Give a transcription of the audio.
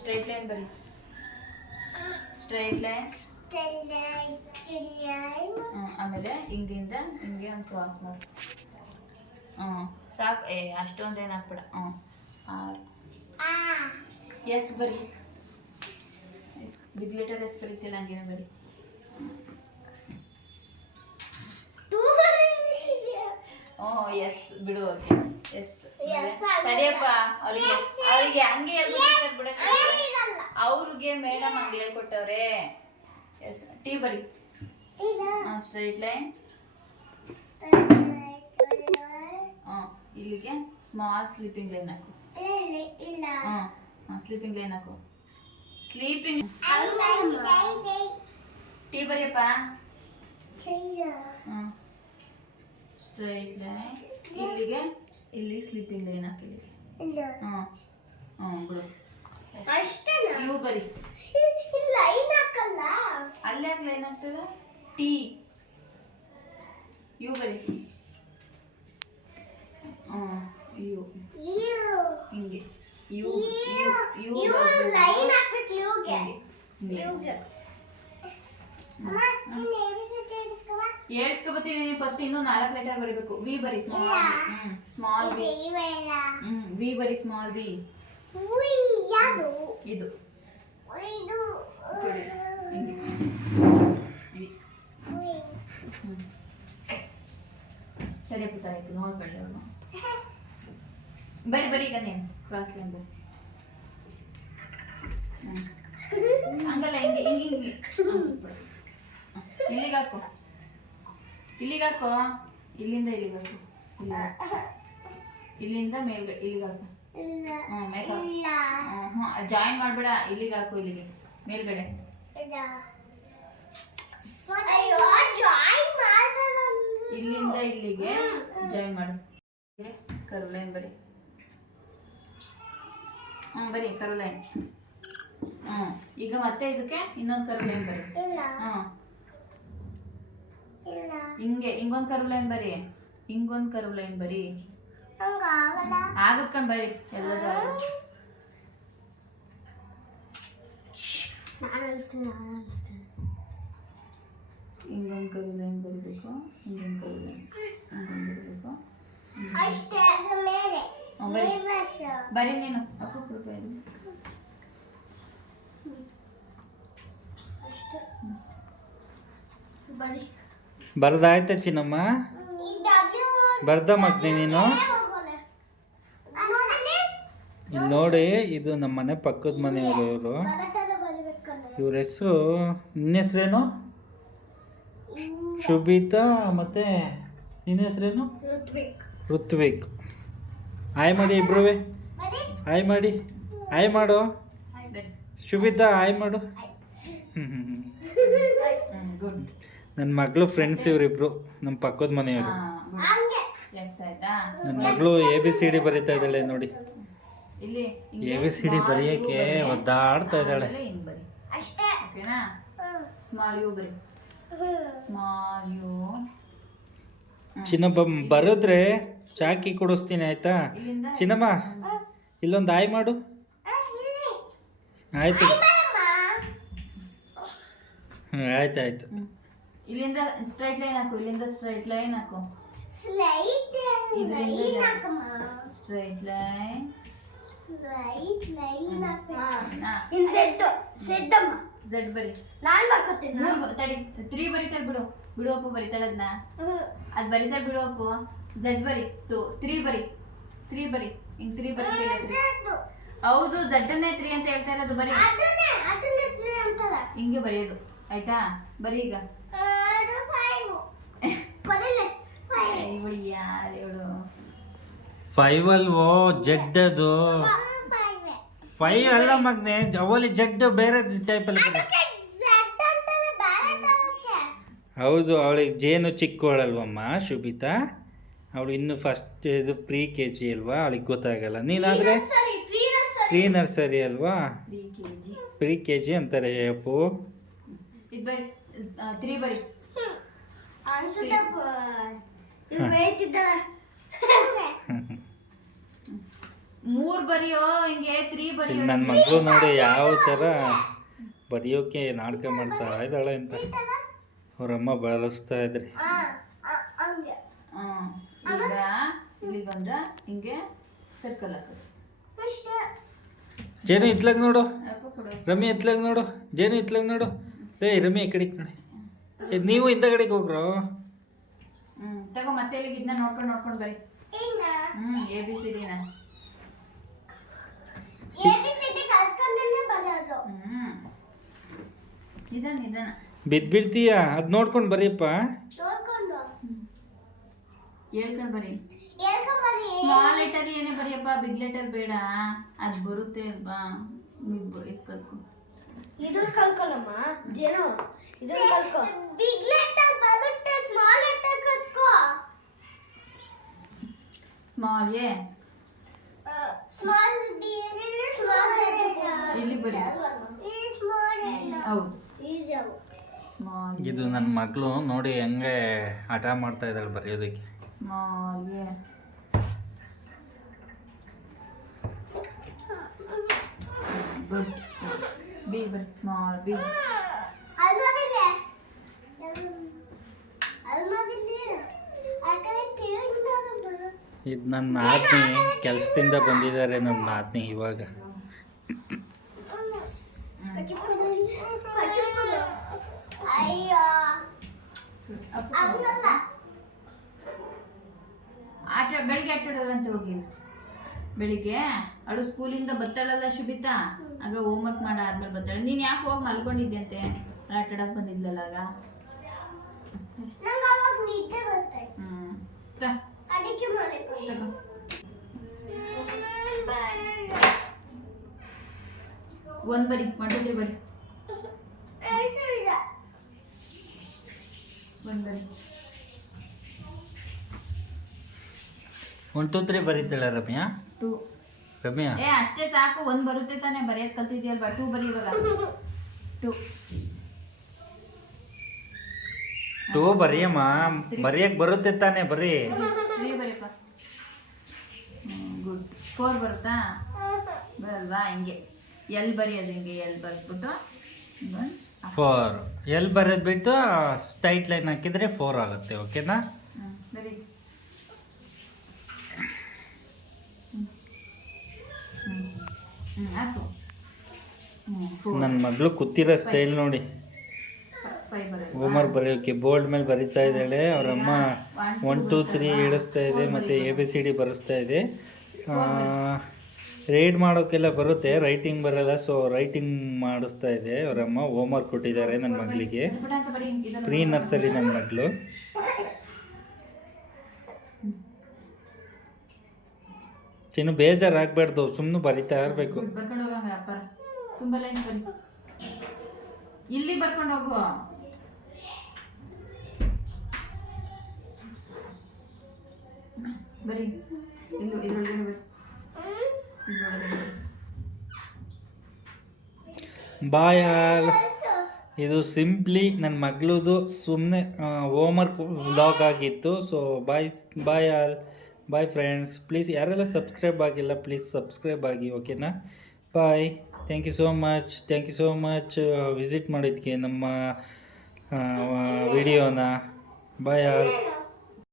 Straight line ಬರಿ straight line. ಆಮೇಲೆ ಹಿಂಗಿಂದ ಹಿಂಗೆ ಒಂದು ಕ್ರಾಸ್ ಮಾಡಿ. ಹ್ಞೂ ಸಾಕು. ಏ ಅಷ್ಟೊಂದೇನು ಹಾಕ್ಬೇಡ ಹ್ಞೂ ಆರು. ಎಸ್ ಬರಿ. ಬಿಗ್ ಲೆಟರ್ ಎಸ್ ಬರೀತಿಲ್ಲ ಹಂಗೇನೆ ಬರಿ. ಹ್ಞೂ ಎಸ್. ಬಿಡು, ಓಕೆ. ಎಸ್. ತಡಿಯಪ್ಪ ಅವ್ರಿಗೆ. ಅವ್ರಿಗೆ ಹಂಗೆ ಹೇಳ್ಬಿಟ್ಟಿರ್ತಾರೆ ಬಿಡ ಅವ್ರಿಗೆ ಮೇಡಮ್ ಹಂಗೆ ಹೇಳ್ಕೊಟ್ಟವ್ರೆ. ಎಸ್ ಟಿ ಬರಿ. ಸ್ಟ್ರೈಟ್ ಲೈನ್ ಹಾಂ ಇಲ್ಲಿಗೆ ಸ್ಮಾಲ್ ಸ್ಲೀಪಿಂಗ್ ಲೈನ್ ಹಾಕು. ಹಾಂ ಸ್ಲೀಪಿಂಗ್ ಲೈನ್ ಹಾಕು. ಸ್ಲೀಪಿಂಗ್ ಟೀ ಬರಿಯಪ್ಪ. ಸ್ಟ್ರೈಟ್ ಲೈನ್ ಇಲ್ಲಿಗೆ ಇಲ್ಲಿ ಸ್ಲೀಪಿಂಗ್ ಲೈನ್ ಹಾಕಿದ್ದೀವಿ ಹಾಂ ಹಾಂ ಬಿಡು. ಇವು ಬರಿ. ಇಲ್ಲಿ ಲೈನ್ ಹಾಕಲ್ಲ? ಯಾಕೆ ಲೈನ್ ಹಾಕ್ತದ ಟಿ. ಇವು ಬರಿ. ಹಾಂ ಇವು. ಹಿಂಗೆ. ಇವು ಇವು. ಲೈನ್ ಬರ್ಬೇಕು. ಹಿಂಗೆ. ಹಿಂಗೆ. ಏಳ್ಸ್ಕೊಬತ್ತೀನಿ ನೀವು ಫಸ್ಟ್ ಇನ್ನೂ ನಾಲ್ಕು ಲೆಟರ್ ಬರಬೇಕು. ವಿ ಬರಿ small small V hmm V ಬರಿ ಸ್ಮಾಲ್ ವಿ. ಇದು ಸರಿ ಪುಟ್ಟ ಆಯ್ತು ನೋಡ್ಕೊಳ್ಳಿ ಅವನು ಬರಿ ಬರಿ ಈಗ ನೀನು ಕ್ರಾಸ್ ಲೈನ್ ಬರಿ ಹಂಗಲ್ಲ ಹಿಂಗೆ ಹಿಂಗೆ ಹಿಂಗೆ. ಇಲ್ಲಿಗೆ ಹಾಕು. ಇಲ್ಲಿಗೆ ಹಾಕು. ಇಲ್ಲಿಂದ ಇಲ್ಲಿಗೆ ಹಾಕು. ಇಲ್ಲಿಂದ ಮೇಲ್ಗಡೆ ಇಲ್ಲಿಗೆ ಹಾಕು. ಹ್ಞೂ ಮೇಲ್ ಹ್ಞೂ ಜಾಯಿನ್ ಮಾಡಬೇಡ. ಇಲ್ಲಿಗೆ ಹಾಕು ಇಲ್ಲಿಗೆ. ಮೇಲ್ಗಡೆ. ಇಲ್ಲಿಂದ ಇಲ್ಲಿಗೆ ಜಾಯಿನ್ ಮಾಡು. ಕರು ಲೈನ್ ಬರಿ. ಹ್ಞೂ ಬರಿ ಕರು ಲೈನ್ ಹ್ಞೂ ಈಗ ಮತ್ತೆ ಇದಕ್ಕೆ ಇನ್ನೊಂದು ಕರು ಲೈನ್ ಬರಿ. ಹ್ಞೂ ಹಿಂಗೆ ಹಿಂಗೊಂದು ಕರು ಲೈನ್ ಬರಿ. ಹಿಂಗೊಂದು ಕರು ಲೈನ್ ಬರಿ. ಆಗತ್ ಕಣ್ ಬರಿ. ಎಲ್ಲದೂ ಹಿಂಗೊಂದು ಕರು ಲೈನ್ ಬರಬೇಕು. ಹಿಂಗೊಂದ್ ಕರ್ವ್ ಲೈನ್. ಹಿಂಗೊಂದು ಬರಬೇಕು. ಬರಿ. ಬರಿ ನೀನು. ಅಪ್ಪು ಅಷ್ಟೇ. ಬರಿ. ಬರ್ದಾಯ್ತ ಚಿನ್ನಮ್ಮ? ಬರ್ದ ಮಗ್ನಿ ನೀನು? ಇಲ್ಲಿ ನೋಡಿ, ಇದು ನಮ್ಮ ಮನೆ ಪಕ್ಕದ ಮನೆಯವರು ಇವರು. ಇವ್ರ ಹೆಸರು, ನಿನ್ನ ಹೆಸ್ರೇನು? ಶುಭಿತಾ, ಮತ್ತೆ ನಿನ್ನ ಹೆಸ್ರೇನು? ಋತ್ವಿಕ್. ಆಯ್ ಮಾಡಿ ಇಬ್ರು. ಆಯ್ ಮಾಡಿ. ಆಯ್ ಮಾಡು. ಶುಭಿತಾ ಆಯ್ ಮಾಡು. ಹ್ಞೂ ಹ್ಞೂ ಹ್ಞೂ ನನ್ನ ಮಗಳು ಫ್ರೆಂಡ್ಸ್ ಇವರಿಬ್ರು ನಮ್ಮ ಪಕ್ಕದ ಮನೆಯವರು. ನನ್ನ ಮಗಳು ಎ ಬಿ ಸಿ ಡಿ ಬರೀತಾ ಇದ್ದಾಳೆ ನೋಡಿ. ಇಲ್ಲಿ ಎ ಬಿ ಸಿ ಡಿ ಬರೆಯೋಕ್ಕೆ ಒದ್ದಾಡ್ತಾ ಇದ್ದಾಳೆ. ಹಿಂಗ್ ಬರಿ. ಅಷ್ಟೇ. ಓಕೆನಾ? ಸ್ಮಾಲ್ ಯು ಬರಿ. ಸ್ಮಾಲ್ ಯು ಚಿನ್ನಪ್ಪ ಬರೆದ್ರೆ ಚಾಕಿ ಕೊಡಿಸ್ತೀನಿ ಆಯ್ತಾ? ಚಿನ್ನಮ್ಮ ಇಲ್ಲೊಂದು ಆಯ್ ಮಾಡು. ಆಯ್ತು. ಹ್ಞೂ ಆಯ್ತು ಆಯ್ತು. ಇಲ್ಲಿಂದ ಸ್ಟ್ರೈಟ್ ಲೈನ್ ಹಾಕು ಇಲ್ಲಿಂದ ಸ್ಟ್ರೈಟ್ ಲೈನ್ ಹಾಕು. ಸ್ಲೈಟ್ ಇದರಿಂದ ಲೈನ್. ಹಾಕಮ್ಮ. ಸ್ಟ್ರೈಟ್ ಲೈನ್ ಸ್ಲೈಟ್ ಲೈನ್ ಹಾಕಮ್ಮ ಇನ್ ಸೆಟ್ ಸೆಟ್ ಅಮ್ಮ. ಝಡ್ ಬರಿ. ನಾನು ಬರ್ಕೊತೀನಿ. ಮೂರ್ ತಡಿ ತ್ರೀ ಬರೀತಾಳೆ ಬಿಡು. ಬಿಡು ಅಪ್ಪ ಬರೀತಾಳೆ ಅದನ್ನ ಅದ್ ಬರೀತಾಳೆ ಬಿಡು ಅಪ್ಪ. ಝಡ್ ಬರಿ. ಟು ತ್ರೀ ಬರಿ. ತ್ರೀ ಬರಿ. ಹಿಂಗ್ ತ್ರೀ ಬರಿ ಹೌದು ಝಡ್ಡನ್ನೇ ತ್ರೀ ಅಂತ ಹೇಳ್ತಾ ಇರೋದು ಬರಿ. ಅದನ್ನೇ ಅದನ್ನೇ ಟ್ರೀ ಅಂತಾರ. ಹಿಂಗೆ ಬರೆಯೋದು. ಆಯ್ತಾ? ಬರಿ ಈಗ. ಫೈವ್ ಅಲ್ವೋ? ಜಡ್ ಅದು. ಫೈವ್ ಅಲ್ಲ ಮಗ್ನೆ. ಜವಲಿ ಜಡ್ ಬೇರೆ ಟೈಪ್ ಅಲ್ಲಿ ಹೌದು ಅವಳಿಗೆ ಜೇನು ಚಿಕ್ಕವಳಲ್ವಮ್ಮ ಶುಭಿತಾ? ಅವಳು ಇನ್ನು ಫಸ್ಟ್ ಇದು ಪ್ರೀ ಕೆ ಜಿ ಅಲ್ವಾ? ಅವಳಿಗೆ ಗೊತ್ತಾಗಲ್ಲ. ನೀನಾದರೆ? ಪ್ರೀ ನರ್ಸರಿ ಅಲ್ವಾ? ಪ್ರೀ ಕೆ ಜಿ ಅಂತಾರೆ ಅಪ್ಪು ತ್ರೀ ಬರಿ. ಮೂರ್ ಬರಿಯೋ ಹಿಂಗೆ ತ್ರೀ ಬರಿಯೋ ನನ್ನ ಮಗಳು ನೋಡಿ ಯಾವ ಥರ ಬರೆಯೋಕೆ ನಾಟಕ ಮಾಡ್ತಾ ಇದ್ದಾಳೆ ಅಂತ. ಅವರಮ್ಮ ಬಳಸ್ತಾ ಇದ್ರಿ. ಈಗ ಇಲ್ಲಿ ಬಂದ ಹಿಂಗೆ ಸರ್ಕಲ್ ಹಾಕೋದು. ಜೇನು ಇತ್ಲಾಗ ನೋಡು. ರಮಿ ಇತ್ಲಾಗ ನೋಡು. ಜೇನು ಇತ್ಲಾಗ ನೋಡು. ಏಯ್ ರಮಿ ಈ ಕಡೆಗೆ ನೋಡಿ. ನೀವು ಇಂದ ಕಡೆಗೆ ಹೋಗ್ರು? ಹ್ಮ್ ತಗೋ ಮತ್ತೆ ಇಲ್ಲಿಗೆ ಇದನ್ನ ನೋಡ್ಕೊಂಡು ನೋಡ್ಕೊಂಡು ಬರಿ. ಹ್ಮ್ ಎ ಬಿ ಸಿ ಡಿನ ಹ್ಮ್. ನಿಧಾನ ನಿಧಾನ ಬಿದ್ಬಿಡ್ತೀಯ? ಅದು ನೋಡ್ಕೊಂಡು ಬರೀಪ್ಪ. ನೋಡ್ಕೊಂಡು. ಹೇಳ್ಕೊಂಡು ಬರಿ. ಸ್ಮಾಲ್ ಲೆಟರ್ ಏನೇ ಬರಿಯಪ್ಪ ಬಿಗ್ ಲೆಟರ್ ಬೇಡ. ಅದ್ ಬರುತ್ತೆ ಅಲ್ವಾ? ಇದು ಕಲ್ಕೊ ಇದನ್ನ ಕಲ್ಕೊಳಮ್ಮ. ಏನೋ ಇದನ್ನ ಕಲ್ಕೊ. ಬಿಗ್ ಲೆಟರ್ ಬರುತ್ತೆ small letter ಕಲ್ಕೊ. Small A? Small D small ಇಲ್ಲಿ ಬರಿ. ಈ ಸ್ಮಾಲ್ ಹೌದು. ಈಜಿ ಸ್ಮಾಲ್ ಇದು ನನ್ನ ಮಗಳು ನೋಡಿ ಹೆಂಗೆ ಹಠ ಮಾಡ್ತಾ ಇದ್ದಾಳೆ ಬರೆಯೋದಕ್ಕೆ. Small A good B but small, big. ಇದು ನನ್ನ ನಾದ್ನಿ ಕೆಲಸದಿಂದ ಬಂದಿದ್ದಾರೆ ನನ್ನ ನಾದ್ನಿ ಇವಾಗ. ಅಯ್ಯೋ ಅಪ್ಪ. ಹಂಗಲ್ಲ ಆಟ ಬೆಳಿಗ್ಗೆ ಆಟ ಆಡೋರಂತೆ ಹೋಗಿ. ಬೆಳಿಗ್ಗೆ? ಅಳು ಸ್ಕೂಲಿಂದ ಬತ್ತಾಳಲ್ಲ ಶುಭಿತಾ? ಆಗ ಹೋಮ್ವರ್ಕ್ ಮಾಡ ಆದ್ಮೇಲೆ ಬತ್ತಾಳೆ. ನೀನ್ ಯಾಕೆ ಹೋಗಿ ಮಲ್ಕೊಂಡಿದ್ಯಂತೆ? ಆಟ ಆಡಕ್ ಬಂದಿದ್ಲಲ್ಲ ಆಗ? ಹ್ಮ್. ಒಂದ್ ಬರಿ ಮಾಡಿದ್ರಿ ಬರಿ. ಒಂದ್ ಬರಿ. ಒನ್ ಟು ತ್ರೀ ಬರೀತಾಳೆ ರಮ್ಯಾ. ಟೂ ಕಮ್ಮಿ ಏ ಅಷ್ಟೇ ಸಾಕು ಒಂದ್ ಬರುತ್ತೆ ತಾನೆ ಬರೆಯೋದ್ ಕಲ್ತಿದ್ಯಲ್ವಾ? ಟೂ ಬರಿ ಇವಾಗ. ಟೂ ಟೂ ಬರೆಯಮ್ಮ ಬರೆಯಕ್ಕೆ ಬರುತ್ತೆ ತಾನೆ ಬರೀ. ತ್ರೀ ಬರಿಯಪ್ಪ. ಗುಡ್ ಫೋರ್ ಬರುತ್ತಾ? ಬರಲ್ವಾ? ಹಿಂಗೆ. ಎಲ್ ಬರೆಯೋದು ಹಿಂಗೆ? ಎಲ್ ಬರ್ಬಿಟ್ಟು ಒಂದು ಫೋರ್ ಎಲ್ ಬರೆದ್ಬಿಟ್ಟು ಸ್ಟ್ರೈಟ್ ಲೈನ್ ಹಾಕಿದ್ರೆ ಫೋರ್ ಆಗುತ್ತೆ ಓಕೆನಾ ಹ್ಮ್, ಬರೀ ಹ್ಮ್. ಹ್ಮ್, ಹಾಕು ಹ್ಞೂ ಫೋರ್ ನನ್ನ ಮಗಳು ಕೂತಿರೋ ಸ್ಟೈಲ್ ನೋಡಿ. ಹೋಮ್ವರ್ಕ್ ಬರೆಯೋಕೆ ಬೋರ್ಡ್ ಮೇಲೆ ಬರಿತಾ ಇದ್ದಾಳೆ. ಅವರಮ್ಮ ಒನ್ ಟೂ ತ್ರೀ ಇಳಿಸ್ತಾ ಇದೆ, ಮತ್ತು ಎ ಬಿ ಸಿ ಡಿ ಬರೆಸ್ತಾ ಇದೆ. ರೀಡ್ ಮಾಡೋಕ್ಕೆಲ್ಲ ಬರುತ್ತೆ ರೈಟಿಂಗ್ ಬರಲ್ಲ ಸೊ ರೈಟಿಂಗ್ ಮಾಡಿಸ್ತಾ ಇದೆ. ಅವರಮ್ಮ ಹೋಮ್ವರ್ಕ್ ಕೊಟ್ಟಿದ್ದಾರೆ ನನ್ನ ಮಗಳಿಗೆ. ಪ್ರೀ ನರ್ಸರಿ ನನ್ನ ಮಗಳು. ಚಿನ್ನು ಬೇಜಾರಾಗಬಾರ್ದು ಸುಮ್ಮನೆ ಬರಿತಾ ಇರಬೇಕು. ಬರ್ಕೊಂಡು ಹೋಗಂಗ ಅಪ್ಪ ತುಂಬ ಲೈನ್ ಬರಿ. ಇಲ್ಲಿ ಬರ್ಕೊಂಡು ಹೋಗು. ಬರಿ. ಇಲ್ಲೂ ಇದ್ರೊಳಗಡೆ ಬರಿ. ಇದ್ರೊಳಗಡೆ ಬರಿ. ಬಾಯ್ ಇದು ಸಿಂಪ್ಲಿ ನನ್ನ ಮಗಳದು ಸುಮ್ಮನೆ ಹೋಮ್ವರ್ಕ್ ವ್ಲಾಗ್ ಆಗಿತ್ತು. So bye bye all. Bye friends please ಯಾರೆಲ್ಲ ಸಬ್ಸ್ಕ್ರೈಬ್ ಆಗಿಲ್ಲ ಪ್ಲೀಸ್ ಸಬ್ಸ್ಕ್ರೈಬ್ ಆಗಿ ಓಕೆನಾ bye thank you so much thank you so much visit ಮಾಡಿದ್ಕೆ ನಮ್ಮ ವಿಡಿಯೋನ ಬಾಯ್ ಆಲ್